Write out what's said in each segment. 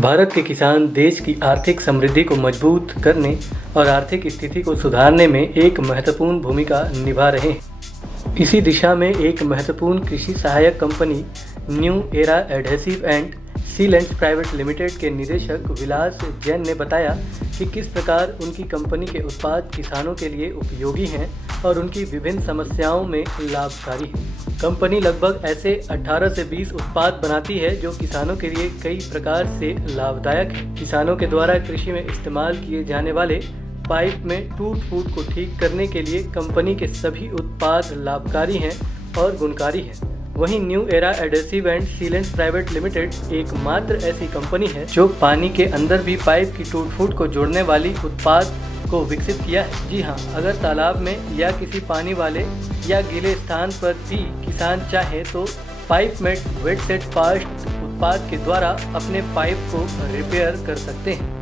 भारत के किसान देश की आर्थिक समृद्धि को मजबूत करने और आर्थिक स्थिति को सुधारने में एक महत्वपूर्ण भूमिका निभा रहे हैं। इसी दिशा में एक महत्वपूर्ण कृषि सहायक company new era adhesive and sealants private limited के निदेशक विलास जैन ने बताया कि किस प्रकार उनकी कंपनी के उत्पाद किसानों के लिए उपयोगी हैं और उनकी विभिन्न समस्याओं में लाभकारी हैं। कंपनी लगभग ऐसे 18 से 20 उत्पाद बनाती है जो किसानों के लिए कई प्रकार से लाभदायक है। किसानों के द्वारा कृषि में इस्तेमाल किए जाने वाले पाइप में टूट फूट को ठीक करने के लिए कंपनी के सभी उत्पाद लाभकारी हैं और गुणकारी हैं। वहीं new era adhesive and sealants private limited एकमात्र ऐसी कंपनी है जो पानी के अंदर भी पाइप की टूट फूट को जोड़ने वाली उत्पाद को विकसित किया है। जी हाँ, अगर तालाब में या किसी पानी वाले या गीले स्थान पर भी किसान चाहे तो pipe mate wet set fast उत्पाद के द्वारा अपने पाइप को रिपेयर कर सकते हैं।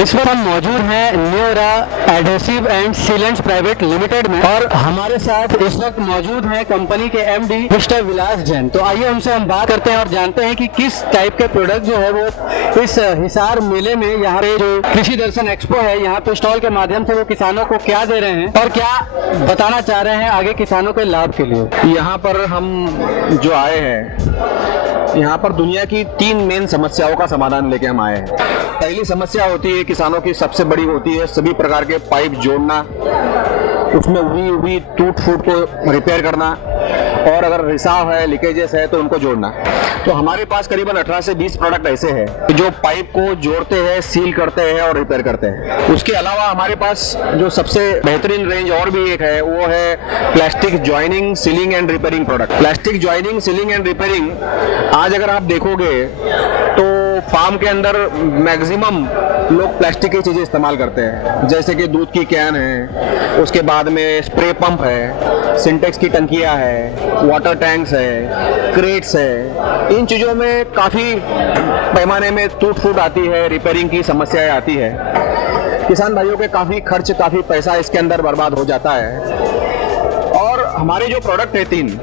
इस वक्त हम मौजूद हैं new era adhesive and sealants private limited में और हमारे साथ इस वक्त मौजूद हैं कंपनी के एमडी मिस्टर विलास जैन। तो आइए उनसे हम बात करते हैं और जानते हैं कि किस टाइप के प्रोडक्ट जो है वो इस हिसार मेले में यहाँ पे जो कृषि दर्शन एक्सपो है यहाँ पे स्टॉल के माध्यम से वो किसानों को क्या दे रहे हैं और क्या बताना चाह रहे हैं आगे किसानों के लाभ के लिए। यहाँ पर हम जो आए हैं, यहाँ पर दुनिया की 3 मेन समस्याओं का समाधान लेके हम आए हैं। पहली समस्या होती है किसानों की, सबसे बड़ी होती है सभी प्रकार के पाइप जोड़ना, उसमें हुई टूट फूट को रिपेयर करना और अगर रिसाव है, लीकेजेस है तो उनको जोड़ना। तो हमारे पास करीबन 18 से 20 प्रोडक्ट ऐसे हैं जो पाइप को जोड़ते हैं, सील करते हैं और रिपेयर करते हैं। उसके अलावा हमारे पास जो सबसे बेहतरीन रेंज और भी एक है वो है plastic joining, ceiling and repairing product. Plastic joining, ceiling and repairing आज अगर आप देखोगे तो फार्म के अंदर मैक्सिमम लोग प्लास्टिक की चीजें इस्तेमाल करते हैं, जैसे कि दूध की कैन है, उसके बाद में स्प्रे पंप है, सिंटेक्स की टंकियां है, वाटर टैंक्स है, क्रेट्स है। इन चीजों में काफी पैमाने में टूट फूट आती है, रिपेयरिंग की समस्याएं आती है। किसान भाइयों के काफी खर्च, काफी पैसा इसके अंदर बर्बाद हो जाता है। और हमारे जो प्रोडक्ट है 3,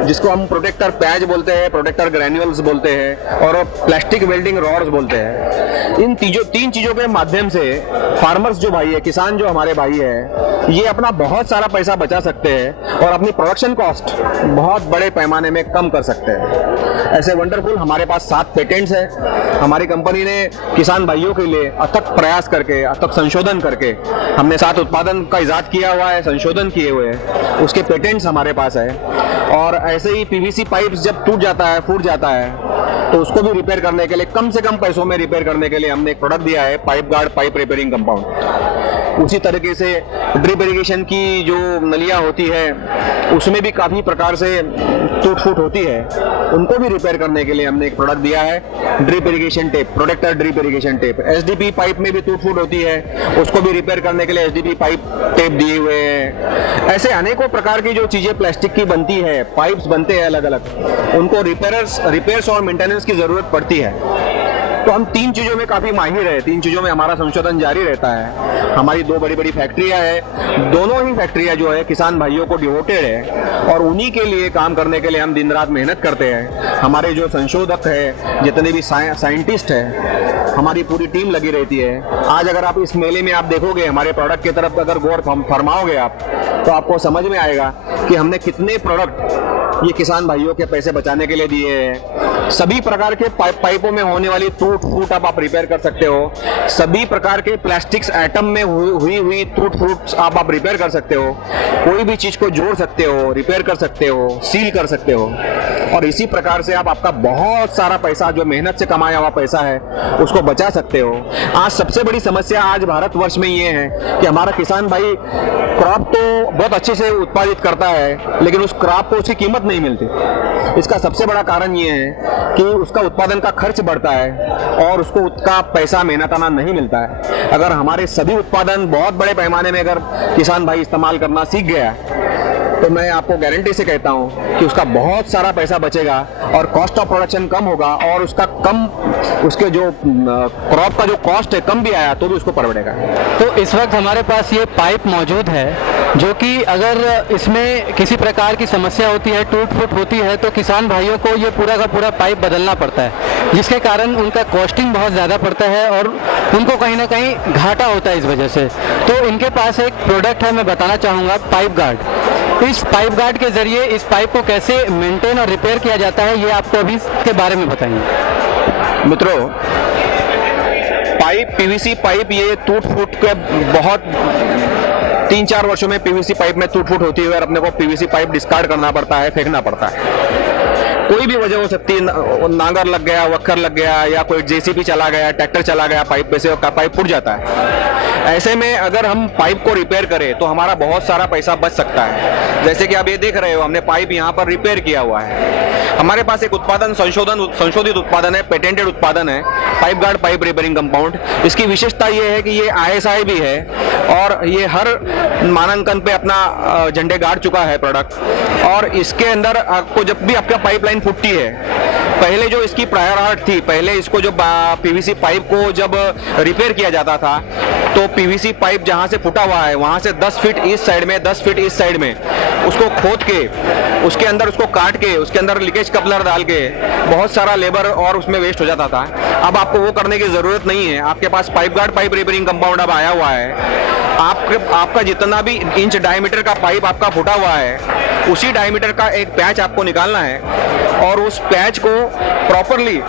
जिसको हम प्रोटेक्टर पैच बोलते हैं, प्रोटेक्टर ग्रैन्यूल्स बोलते हैं और प्लास्टिक वेल्डिंग रॉड्स बोलते हैं, इन 3 चीजों के माध्यम से फार्मर्स जो भाई है, किसान जो हमारे भाई है, ये अपना बहुत सारा पैसा बचा सकते हैं और अपनी प्रोडक्शन कॉस्ट बहुत बड़े पैमाने में कम कर सकते हैं। ऐसे वंडरफुल हमारे पास 7 पेटेंट्स है। हमारी कंपनी ने किसान भाइयों के लिए अथक प्रयास करके, अथक संशोधन करके हमने 7 उत्पादन का इजाद किया हुआ है, संशोधन किए हुए हैं, उसके पेटेंट्स हमारे पास है। और ऐसे ही पीवीसी पाइप्स जब टूट जाता है, फूट जाता है, तो उसको भी रिपेयर करने के लिए, कम से कम पैसों में रिपेयर करने के लिए हमने एक प्रोडक्ट दिया है, pipe guard pipe repairing compound. उसी तरीके से ड्रिप इरिगेशन की जो नलियां होती है उसमें भी काफी प्रकार से टूट फूट होती है, उनको भी रिपेयर करने के लिए हमने एक प्रोडक्ट दिया है, drip irrigation tape, protector drip irrigation tape. SDP pipe में भी टूट फूट होती है, उसको भी रिपेयर करने के लिए एसडीपी पाइप टेप दिए हुए हैं। ऐसे अनेकों प्रकार की जो चीजें प्लास्टिक की बनती है, पाइप्स बनते हैं अलग अलग, उनको रिपेयर्स और मेंटेनेंस की जरूरत पड़ती है। तो हम 3 चीजों में काफी माहिर है, 3 चीजों में हमारा संशोधन जारी रहता है। हमारी 2 बड़ी बड़ी फैक्ट्रियां हैं, दोनों ही फैक्ट्रियां जो है किसान भाइयों को डिवोटेड है और उन्हीं के लिए काम करने के लिए हम दिन रात मेहनत करते हैं। हमारे जो संशोधक है, जितने भी साइंटिस्ट है, हमारी पूरी टीम लगी रहती है। आज अगर आप इस मेले में आप देखोगे, हमारे प्रोडक्ट की तरफ अगर गौर फरमाओगे आप, तो आपको समझ में आएगा कि हमने कितने प्रोडक्ट ये किसान भाइयों के पैसे बचाने के लिए दिए हैं। सभी प्रकार के पाइपों में होने वाली टूट फूट आप रिपेयर कर सकते हो। सभी प्रकार के प्लास्टिक्स एटम में हुई टूट फूट आप रिपेयर कर सकते हो। कोई भी चीज को जोड़ सकते हो, रिपेयर कर सकते हो, सील कर सकते हो और इसी प्रकार से आप आपका बहुत सारा पैसा, जो मेहनत से कमाया हुआ पैसा है, उसको बचा सकते हो। आज सबसे बड़ी समस्या आज भारतवर्ष में ये है कि हमारा किसान भाई क्रॉप तो बहुत अच्छे से उत्पादित करता है, लेकिन उस क्रॉप को उसकी कीमत नहीं मिलती। इसका सबसे बड़ा कारण ये है कि उसका उत्पादन का खर्च बढ़ता है और उसको उसका पैसा मेहनताना नहीं मिलता है। अगर हमारे सभी उत्पादन बहुत बड़े पैमाने में अगर किसान भाई इस्तेमाल करना सीख गया तो मैं आपको गारंटी से कहता हूँ कि उसका बहुत सारा पैसा बचेगा और कॉस्ट ऑफ प्रोडक्शन कम होगा और उसके जो क्रॉप का जो कॉस्ट है कम भी आया तो भी उसको परवड़ेगा। तो इस वक्त हमारे पास ये पाइप मौजूद है जो कि अगर इसमें किसी प्रकार की समस्या होती है, टूट फूट होती है, तो किसान भाइयों को ये पूरा का पूरा पाइप बदलना पड़ता है, जिसके कारण उनका कॉस्टिंग बहुत ज़्यादा पड़ता है और उनको कहीं ना कहीं घाटा होता है इस वजह से। तो इनके पास एक प्रोडक्ट है, मैं बताना चाहूँगा, पाइप गार्ड। इस पाइप गार्ड के ज़रिए इस पाइप को कैसे मेंटेन और रिपेयर किया जाता है ये आपको अभी इसके बारे में बताएंगे। मित्रों, पाइप, पीवीसी पाइप ये टूट फूट के बहुत 3-4 वर्षों में पीवीसी पाइप में टूट फूट होती है और अपने को पीवीसी पाइप डिस्कार्ड करना पड़ता है, फेंकना पड़ता है। कोई भी वजह हो सकती है, नांगर लग गया, वक्खर लग गया या कोई जेसीबी चला गया, ट्रैक्टर चला गया, पाइप पे से पाइप फूट जाता है। ऐसे में अगर हम पाइप को रिपेयर करें तो हमारा बहुत सारा पैसा बच सकता है। जैसे कि आप ये देख रहे हो, हमने पाइप यहाँ पर रिपेयर किया हुआ है। हमारे पास एक संशोधित उत्पादन है, पेटेंटेड उत्पादन है, pipe guard pipe repairing compound. इसकी विशेषता ये है कि ये ISI भी है और ये हर मानांकन पे अपना झंडे गाड़ चुका है प्रोडक्ट। और इसके अंदर आपको जब भी आपका पाइपलाइन फूटती है, पहले जो इसकी प्रायर आर्ट थी, पहले इसको जो पीवीसी पाइप को जब रिपेयर किया जाता था तो पीवीसी पाइप जहाँ से फूटा हुआ है वहाँ से 10 फीट इस साइड में, 10 फीट इस साइड में उसको खोद के, उसके अंदर उसको काट के, उसके अंदर लीकेज कपलर डाल के बहुत सारा लेबर और उसमें वेस्ट हो जाता था। अब आपको वो करने की ज़रूरत नहीं है। आपके पास pipe guard pipe repairing compound अब आया हुआ है। आपका जितना भी इंच डायमीटर का पाइप आपका फूटा हुआ है, उसी डायमीटर का एक पैच आपको निकालना है और उस पैच को प्रॉपरली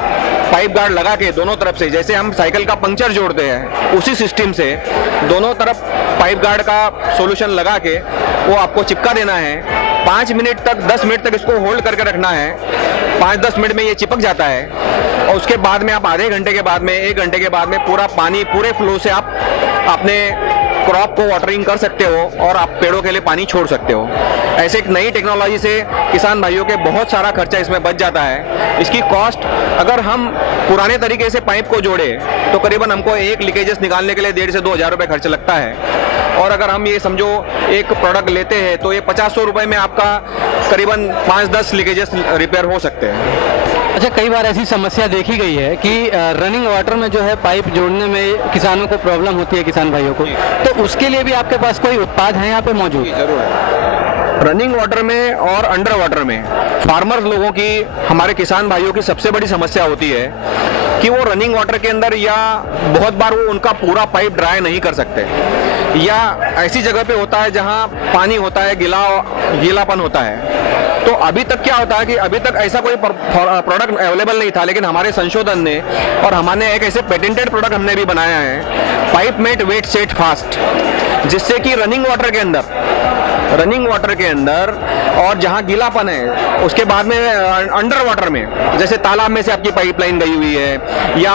पाइप गार्ड लगा के दोनों तरफ से, जैसे हम साइकिल का पंक्चर जोड़ते हैं उसी सिस्टम से दोनों तरफ पाइप गार्ड का सॉल्यूशन लगा के वो आपको चिपका देना है। 5 मिनट तक, 10 मिनट तक इसको होल्ड करके रखना है। 5-10 मिनट में ये चिपक जाता है और उसके बाद में आप आधे घंटे के बाद में, 1 घंटे के बाद में पूरा पानी पूरे फ्लो से आप अपने क्रॉप को वाटरिंग कर सकते हो और आप पेड़ों के लिए पानी छोड़ सकते हो। ऐसे एक नई टेक्नोलॉजी से किसान भाइयों के बहुत सारा खर्चा इसमें बच जाता है। इसकी कॉस्ट अगर हम पुराने तरीके से पाइप को जोड़े तो करीबन हमको एक लीकेजेस निकालने के लिए 1,500 से 2,000 रुपये खर्च लगता है। और अगर हम ये समझो एक प्रोडक्ट लेते हैं तो ये 50-100 रुपये में आपका करीबन 5-10 लीकेजेस रिपेयर हो सकते हैं। अच्छा, कई बार ऐसी समस्या देखी गई है कि रनिंग वाटर में जो है पाइप जोड़ने में किसानों को प्रॉब्लम होती है, किसान भाइयों को, तो उसके लिए भी आपके पास कोई उत्पाद है यहाँ पे मौजूद? जरूर है। रनिंग वाटर में और अंडर वाटर में फार्मर्स लोगों की, हमारे किसान भाइयों की सबसे बड़ी समस्या होती है कि वो रनिंग वाटर के अंदर या बहुत बार वो उनका पूरा पाइप ड्राई नहीं कर सकते, या ऐसी जगह पे होता है जहाँ पानी होता है, गीलापन होता है। तो अभी तक क्या होता है कि अभी तक ऐसा कोई प्रोडक्ट अवेलेबल नहीं था, लेकिन हमारे संशोधन ने और हमने एक ऐसे पेटेंटेड प्रोडक्ट हमने भी बनाया है, pipe mate wet set fast, जिससे कि रनिंग वाटर के अंदर और जहाँ गीलापन है उसके बाद में अंडर वाटर में, जैसे तालाब में से आपकी पाइपलाइन गई हुई है या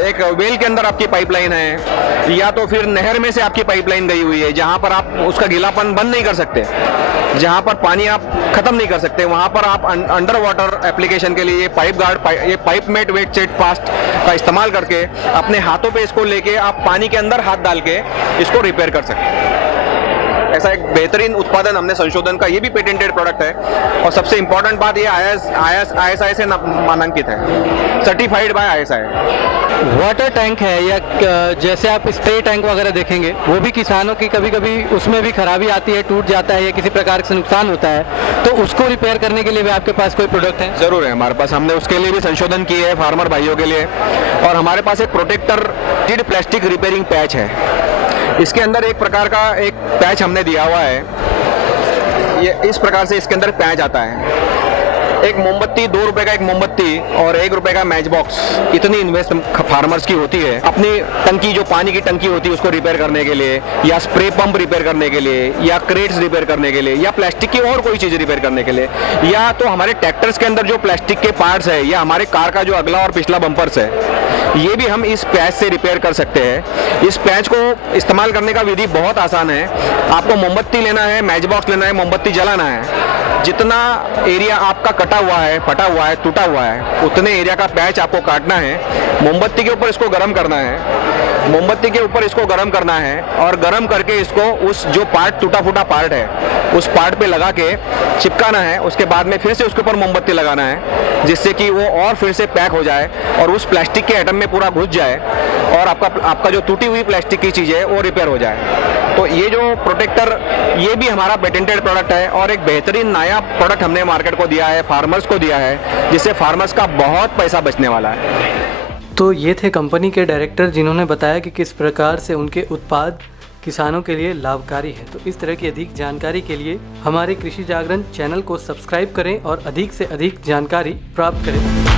एक वेल के अंदर आपकी पाइपलाइन है या तो फिर नहर में से आपकी पाइपलाइन गई हुई है, जहाँ पर आप उसका गीलापन बंद नहीं कर सकते, जहाँ पर पानी आप खत्म नहीं कर सकते, वहाँ पर आप अंडर वाटर एप्लीकेशन के लिए ये pipe mate wet set fast का इस्तेमाल करके अपने हाथों पे इसको लेके आप पानी के अंदर हाथ डाल के इसको रिपेयर कर सकते हैं। ऐसा एक बेहतरीन उत्पादन हमने संशोधन का, ये भी पेटेंटेड प्रोडक्ट है और सबसे इंपॉर्टेंट बात ये ISI से मानांकित है, certified by ISI। Water tank है या जैसे आप स्प्रे टैंक वगैरह देखेंगे, वो भी किसानों की कभी कभी उसमें भी खराबी आती है, टूट जाता है या किसी प्रकार से नुकसान होता है, तो उसको रिपेयर करने के लिए भी आपके पास कोई प्रोडक्ट है? जरूर है, हमारे पास, हमने उसके लिए भी संशोधन किए है फार्मर भाइयों के लिए। और हमारे पास एक प्रोटेक्टर प्लास्टिक रिपेयरिंग पैच है। इसके अंदर एक प्रकार का एक पैच हमने दिया हुआ है, ये इस प्रकार से इसके अंदर पैच आता है। एक मोमबत्ती, 2 रुपए का एक मोमबत्ती और 1 रुपए का मैच बॉक्स, इतनी इन्वेस्ट फार्मर्स की होती है अपनी टंकी, जो पानी की टंकी होती है उसको रिपेयर करने के लिए, या स्प्रे पंप रिपेयर करने के लिए, या क्रेट्स रिपेयर करने के लिए, या प्लास्टिक की और कोई चीज़ रिपेयर करने के लिए, या तो हमारे ट्रैक्टर्स के अंदर जो प्लास्टिक के पार्ट्स है, या हमारे कार का जो अगला और पिछला बम्पर्स है, ये भी हम इस पैच से रिपेयर कर सकते हैं। इस पैच को इस्तेमाल करने का विधि बहुत आसान है। आपको मोमबत्ती लेना है, मैच बॉक्स लेना है, मोमबत्ती जलाना है। जितना एरिया आपका कटा हुआ है, फटा हुआ है, टूटा हुआ है, उतने एरिया का पैच आपको काटना है। मोमबत्ती के ऊपर इसको गर्म करना है मोमबत्ती के ऊपर इसको गर्म करना है और गर्म करके इसको उस जो पार्ट टूटा फूटा पार्ट है उस पार्ट पे लगा के चिपकाना है। उसके बाद में फिर से उसके ऊपर मोमबत्ती लगाना है जिससे कि वो और फिर से पैक हो जाए और उस प्लास्टिक के एटम में पूरा घुस जाए और आपका जो टूटी हुई प्लास्टिक की चीज़ है वो रिपेयर हो जाए। तो ये जो प्रोटेक्टर ये भी हमारा पेटेंटेड प्रोडक्ट है और एक बेहतरीन नया प्रोडक्ट हमने मार्केट को दिया है, फार्मर्स को दिया है, जिससे फार्मर्स का बहुत पैसा बचने वाला है। तो ये थे कंपनी के डायरेक्टर जिन्होंने बताया कि किस प्रकार से उनके उत्पाद किसानों के लिए लाभकारी है। तो इस तरह की अधिक जानकारी के लिए हमारे कृषि जागरण चैनल को सब्सक्राइब करें और अधिक से अधिक जानकारी प्राप्त करें।